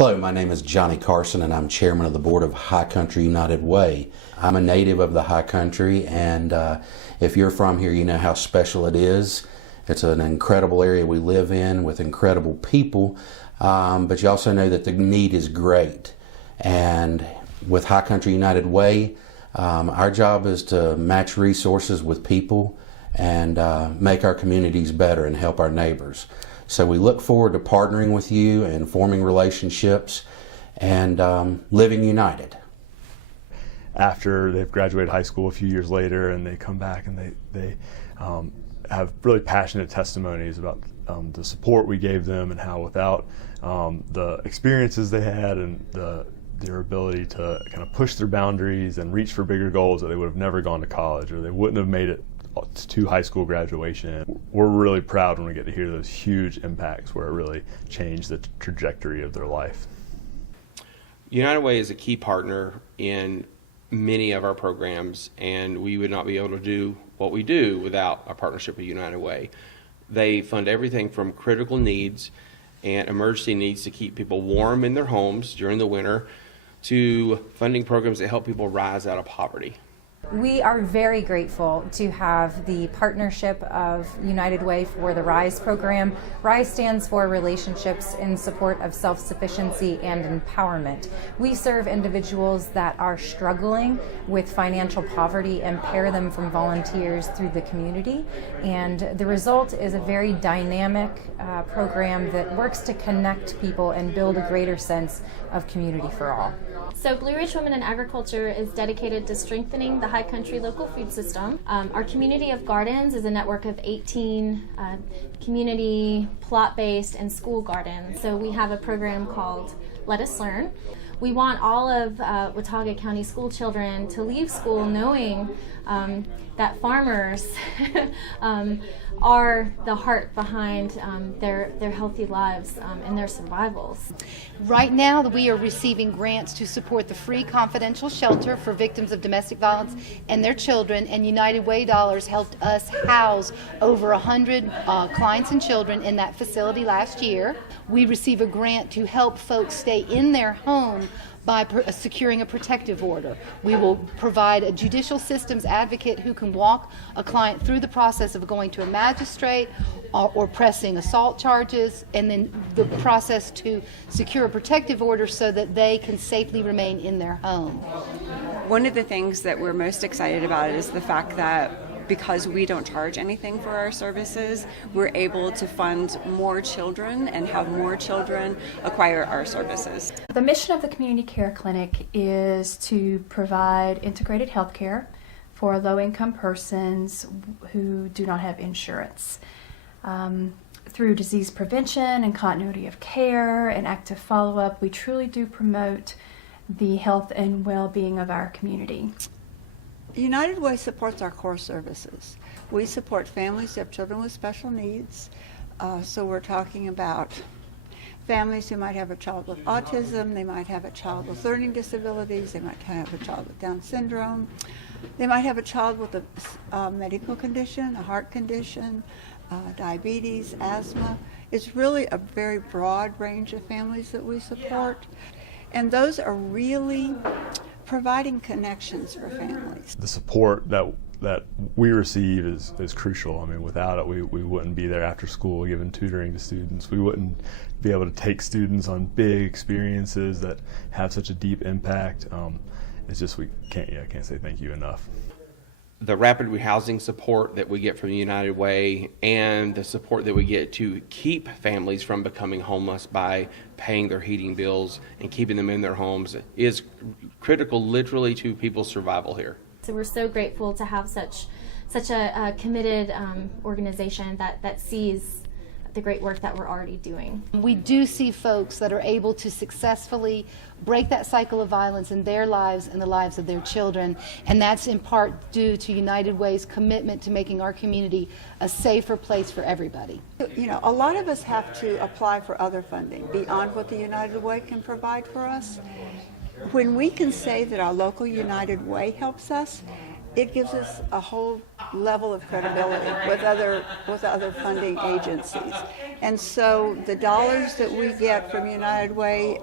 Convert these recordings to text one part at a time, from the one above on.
Hello, my name is Johnny Carson and I'm chairman of the board of High Country United Way. I'm a native of the High Country, and if you're from here, you know how special it is. It's an incredible area we live in with incredible people, but you also know that the need is great. And with High Country United Way, our job is to match resources with people and make our communities better and help our neighbors. So we look forward to partnering with you and forming relationships and living united. After they've graduated high school a few years later, and they come back and they have really passionate testimonies about the support we gave them, and how without the experiences they had and their ability to kind of push their boundaries and reach for bigger goals, that they would have never gone to college, or they wouldn't have made it to high school graduation. We're really proud when we get to hear those huge impacts where it really changed the trajectory of their life. United Way is a key partner in many of our programs, and we would not be able to do what we do without a partnership with United Way. They fund everything from critical needs and emergency needs to keep people warm in their homes during the winter, to funding programs that help people rise out of poverty. We are very grateful to have the partnership of United Way for the RISE program. RISE stands for Relationships in Support of Self-Sufficiency and Empowerment. We serve individuals that are struggling with financial poverty and pair them from volunteers through the community. And the result is a very dynamic program that works to connect people and build a greater sense of community for all. So Blue Ridge Women in Agriculture is dedicated to strengthening the High Country local food system. Our community of gardens is a network of 18 community, plot-based, and school gardens. So we have a program called Let Us Learn. We want all of Watauga County school children to leave school knowing that farmers are the heart behind their healthy lives and their survivals. Right now, we are receiving grants to support the free confidential shelter for victims of domestic violence and their children, and United Way dollars helped us house over 100 clients and children in that facility last year. We receive a grant to help folks stay in their home by securing a protective order. We will provide a judicial systems advocate who can walk a client through the process of going to a magistrate or pressing assault charges, and then the process to secure a protective order so that they can safely remain in their home. One of the things that we're most excited about is the fact that because we don't charge anything for our services, we're able to fund more children and have more children acquire our services. The mission of the Community Care Clinic is to provide integrated health care for low-income persons who do not have insurance. Through disease prevention and continuity of care and active follow-up, we truly do promote the health and well-being of our community. United Way supports our core services. We support families who have children with special needs. So we're talking about families who might have a child with autism, they might have a child with learning disabilities, they might have a child with Down syndrome, they might have a child with a medical condition, a heart condition, diabetes, asthma. It's really a very broad range of families that we support. And those are really providing connections for families. The support that we receive is crucial. I mean, without it, we wouldn't be there after school giving tutoring to students. We wouldn't be able to take students on big experiences that have such a deep impact. It's just, I can't say thank you enough. The rapid rehousing support that we get from United Way, and the support that we get to keep families from becoming homeless by paying their heating bills and keeping them in their homes, is critical literally to people's survival here. So we're so grateful to have such a committed organization that sees the great work that we're already doing. We do see folks that are able to successfully break that cycle of violence in their lives and the lives of their children, and that's in part due to United Way's commitment to making our community a safer place for everybody. You know, a lot of us have to apply for other funding beyond what the United Way can provide for us. When we can say that our local United Way helps us, it gives us a whole level of credibility with other funding agencies. And so the dollars that we get from United Way,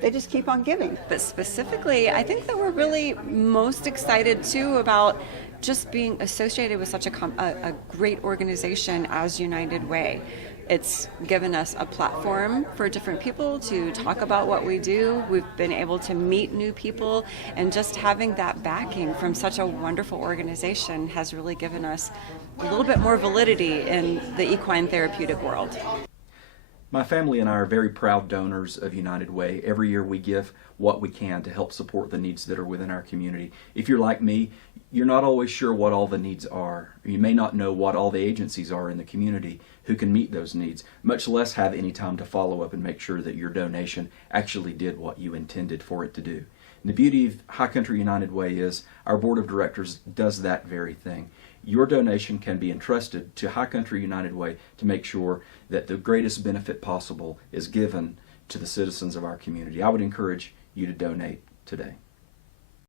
they just keep on giving. But specifically, I think that we're really most excited too about just being associated with such a great organization as United Way. It's given us a platform for different people to talk about what we do. We've been able to meet new people, and just having that backing from such a wonderful organization has really given us a little bit more validity in the equine therapeutic world. My family and I are very proud donors of United Way. Every year we give what we can to help support the needs that are within our community. If you're like me, you're not always sure what all the needs are. You may not know what all the agencies are in the community who can meet those needs, much less have any time to follow up and make sure that your donation actually did what you intended for it to do. And the beauty of High Country United Way is our board of directors does that very thing. Your donation can be entrusted to High Country United Way to make sure that the greatest benefit possible is given to the citizens of our community. I would encourage you to donate today.